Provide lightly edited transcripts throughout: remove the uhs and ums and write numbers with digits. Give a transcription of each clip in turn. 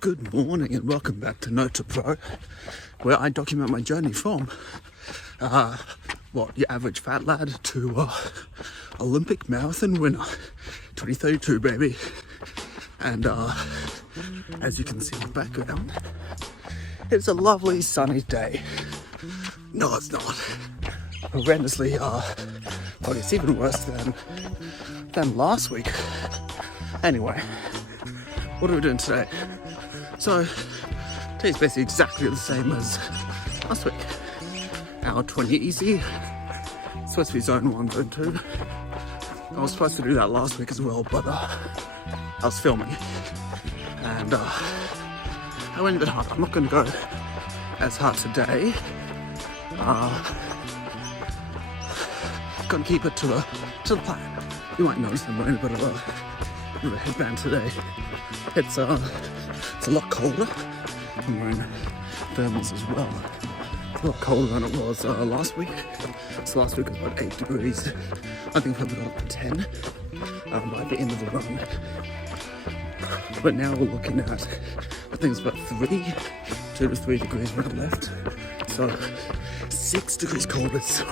Good morning and welcome back to Note to Pro, where I document my journey from your average fat lad to Olympic marathon winner, 2032 baby. And as you can see in the background, it's a lovely sunny day. No, it's not. Horrendously, probably it's even worse than last week. Anyway, what are we doing today? So, today's basically exactly the same as last week. Hour 20 easy. It's supposed to be zone 1, zone 2. I was supposed to do that last week as well, but I was filming. And I went a bit hard. I'm not going to go as hard today. Going to keep it to the plan. You might notice I'm wearing a bit of a headband today. It's a lot colder. I'm wearing thermals as well. It's a lot colder than it was last week. So last week was about 8 degrees. I think probably got up to 10 by the end of the run. But now we're looking at, I think it's about 2 to 3 degrees right left. So 6 degrees colder. So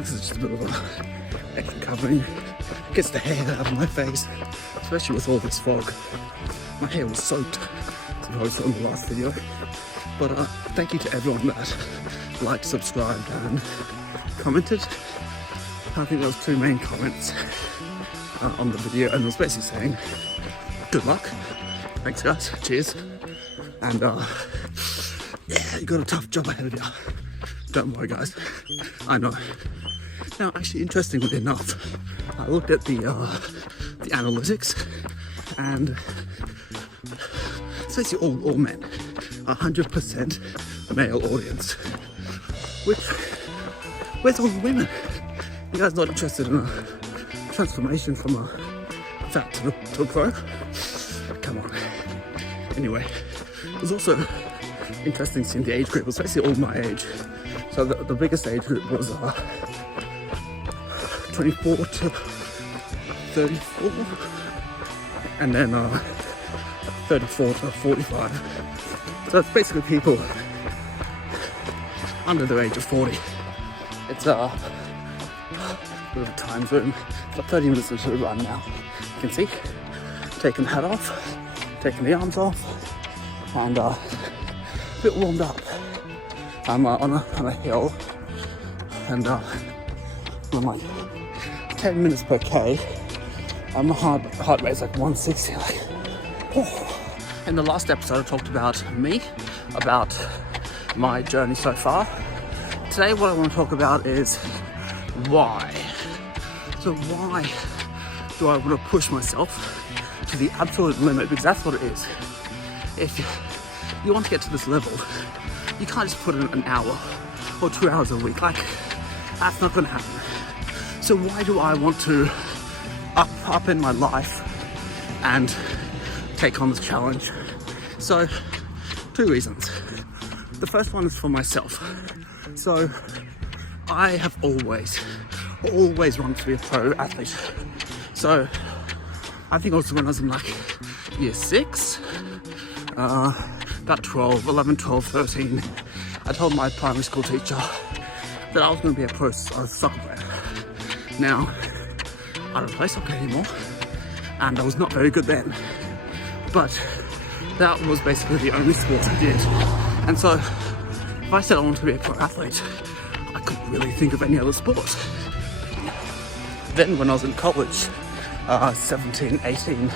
this is just a bit of a extra covering. Gets the hair out of my face, especially with all this fog. My hair was soaked, as I saw in the last video. But thank you to everyone that liked, subscribed and commented. I think there was 2 main comments on the video, and it was basically saying, good luck, thanks guys, cheers. And yeah, you got a tough job ahead of you. Don't worry guys, I know. Now actually, interestingly enough, I looked at the analytics, and it's basically all men, 100% male audience. Where's all the women? You guys not interested in a transformation from a fat to a pro? Come on. Anyway, it was also interesting seeing the age group. It was basically all my age. So the biggest age group was 24 to 34, and then 34 to 45. So it's basically people under the age of 40. It's a bit of a time zoom. It's like 30 minutes into the run now. You can see, taking the hat off, taking the arms off, and a bit warmed up. I'm on a hill, and I'm like 10 minutes per K. My heart rate's like 160. Like, oh. In the last episode, I talked about me, about my journey so far. Today, what I want to talk about is why. So why do I want to push myself to the absolute limit? Because that's what it is. If you want to get to this level, you can't just put in an hour or 2 hours a week. Like, that's not going to happen. So why do I want to up in my life and take on this challenge? So, 2 reasons. The first one is for myself. So, I have always wanted to be a pro athlete. So, I think also when I was in like year 6, about 11, 12, 13, I told my primary school teacher that I was going to be a pro soccer player. Now, I don't play soccer anymore, and I was not very good then, but that was basically the only sport I did. And so, if I said I wanted to be a pro athlete, I couldn't really think of any other sport. Then when I was in college, 17, 18,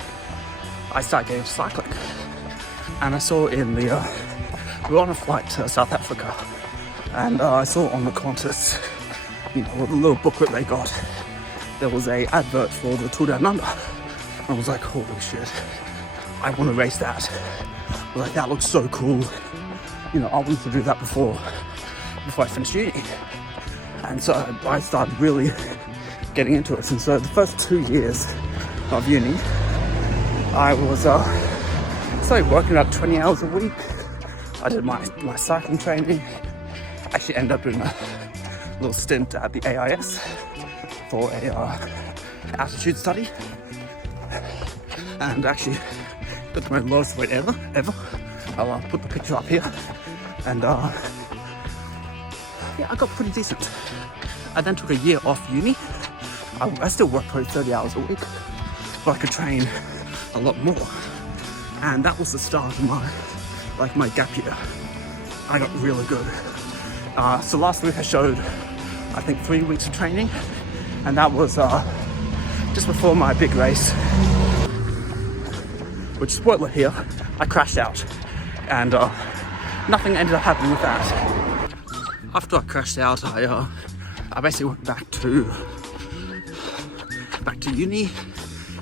I started getting cycling. And I saw we were on a flight to South Africa, and I saw on the Qantas, with the little booklet they got, there was a advert for the Tour Down Under. I was like, holy shit, I want to race that. I was like, that looks so cool. I wanted to do that before I finished uni. And so I started really getting into it. And so the first 2 years of uni, I was started working about 20 hours a week. I did my cycling training. I actually ended up doing a little stint at the AIS for a altitude study. And actually That's my lowest weight ever. I'll put the picture up here. And yeah, I got pretty decent. I then took a year off uni. I still work probably 30 hours a week, but I could train a lot more. And that was the start of my gap year. I got really good. So last week I showed, I think, 3 weeks of training, and that was just before my big race, which, spoiler here, I crashed out, and nothing ended up happening with that. After I crashed out, I basically went back to uni,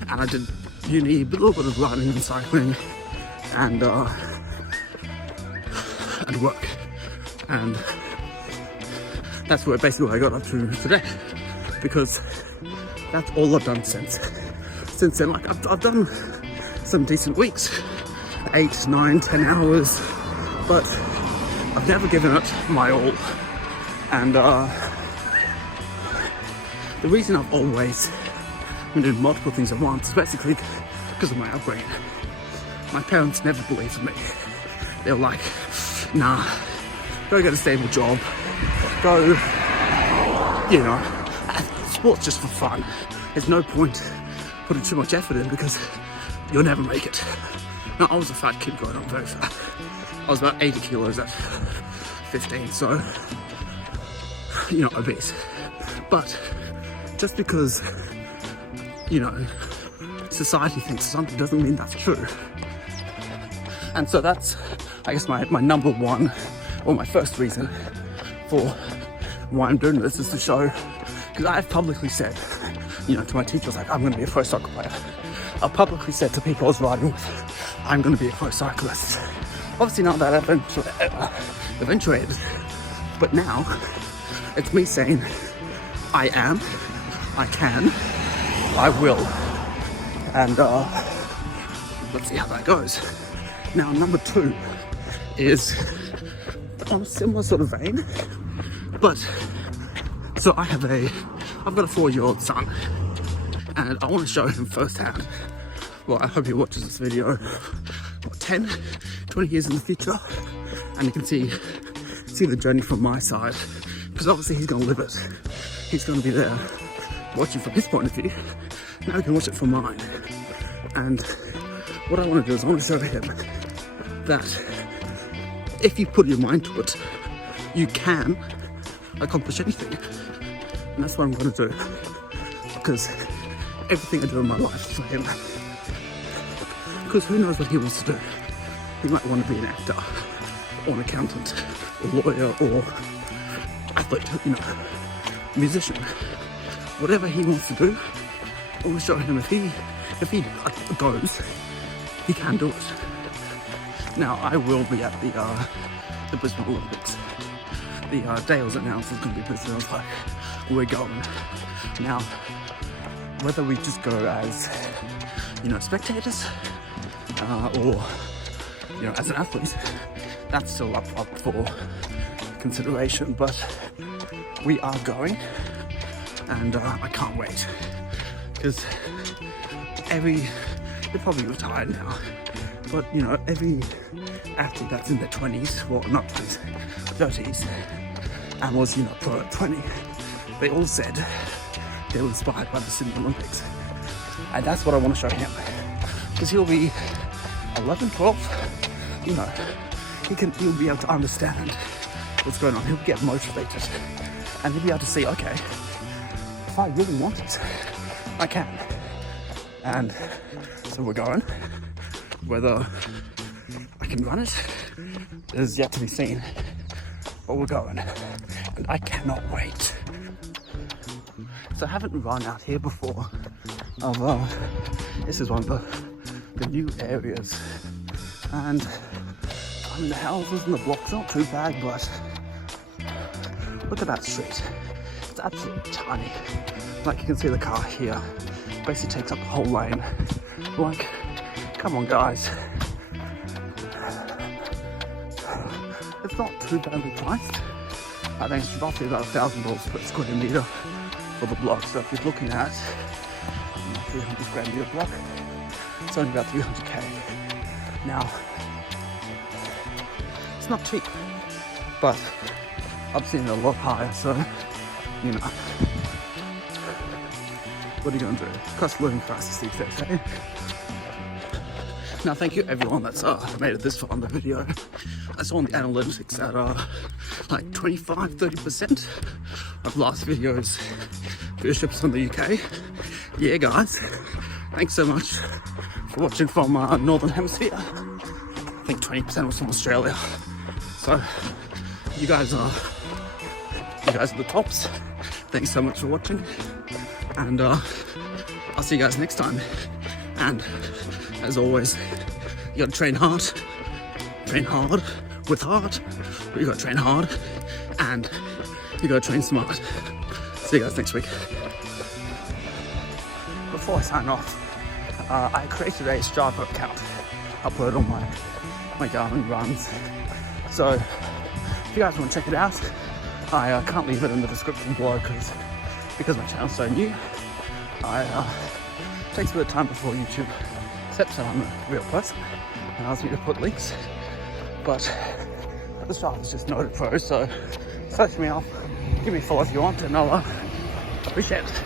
and I did uni, a little bit of running and cycling, and work, and that's where basically I got up to today, because that's all I've done since then. Like I've done some decent weeks, 8, 9, 10 hours, but I've never given it my all. And the reason I've always been doing multiple things at once is basically because of my upbringing. My parents never believed in me. They were like, nah, go get a stable job, go, you know, sport's just for fun. There's no point putting too much effort in because you'll never make it. Now, I was a fat kid growing up, very fat. I was about 80 kilos at 15, so, you know, obese. But just because, you know, society thinks something doesn't mean that's true. And so that's, I guess, my number one, or my first reason for why I'm doing this is to show, because I've publicly said, you know, to my teachers, like, I'm going to be a pro soccer player. I've publicly said to people I was riding with, I'm going to be a pro cyclist. Obviously not that eventuated, but now it's me saying, I am, I can, I will, and let's see how that goes. Now, number 2 is on a similar sort of vein, but so I've got a 4-year-old son, and I want to show him firsthand. Well, I hope he watches this video 10, 20 years in the future, and you can see the journey from my side, because obviously he's going to live it. He's going to be there watching from his point of view. Now he can watch it from mine. And what I want to do is I want to show him that if you put your mind to it, you can accomplish anything. And that's what I'm going to do, because everything I do in my life is for him. Because who knows what he wants to do? He might want to be an actor, or an accountant, or lawyer, or athlete, you know, musician. Whatever he wants to do, I want to show him if he goes, he can do it. Now, I will be at the Brisbane Olympics. The day it was announced it was going to be Brisbane. I was like, we're going. Now, whether we just go as, you know, spectators, or, you know, as an athlete, that's still up for consideration, but we are going, and I can't wait, because they're probably retired now, but, you know, every athlete that's in their 20s, well, not 20s, 30s, and was, you know, pro at 20, they all said they were inspired by the Sydney Olympics. And that's what I want to show him, because he'll be 11, 12, you know, he'll be able to understand what's going on. He'll get motivated, and he'll be able to see, okay, if I really want it, I can. And so we're going. Whether I can run it is yet to be seen, but we're going, and I cannot wait. So I haven't run out here before. This is one of the new areas, and I mean, the houses and the blocks aren't too bad, but look at that street. It's absolutely tiny. Like, you can see the car here basically takes up the whole lane. Like, come on, guys. It's not too badly priced. I think it's roughly about $1,000 per square meter for the block. So if you're looking at 300 square meter block, it's only about 300k. Now, it's not cheap, but I've seen it a lot higher, so, you know, what are you going to do? Cost of living crisis these days, eh? Now, thank you everyone that's made it this far on the video. I saw on the analytics that like 25-30% of last video's viewerships from the UK. Yeah, guys, thanks so much for watching from Northern Hemisphere. I think 20% was from Australia. So you guys are the tops. Thanks so much for watching, and I'll see you guys next time. And as always, you gotta train hard with heart. You gotta train hard, and you gotta train smart. See you guys next week. Before I sign off, I created a Strava account, upload all my Garmin runs. So if you guys want to check it out, I can't leave it in the description below because my channel's so new. It takes a bit of time before YouTube accepts that I'm a real person and asks me to put links. But the Strava's just noted pro, so search me up, give me a follow if you want, and I'll appreciate it.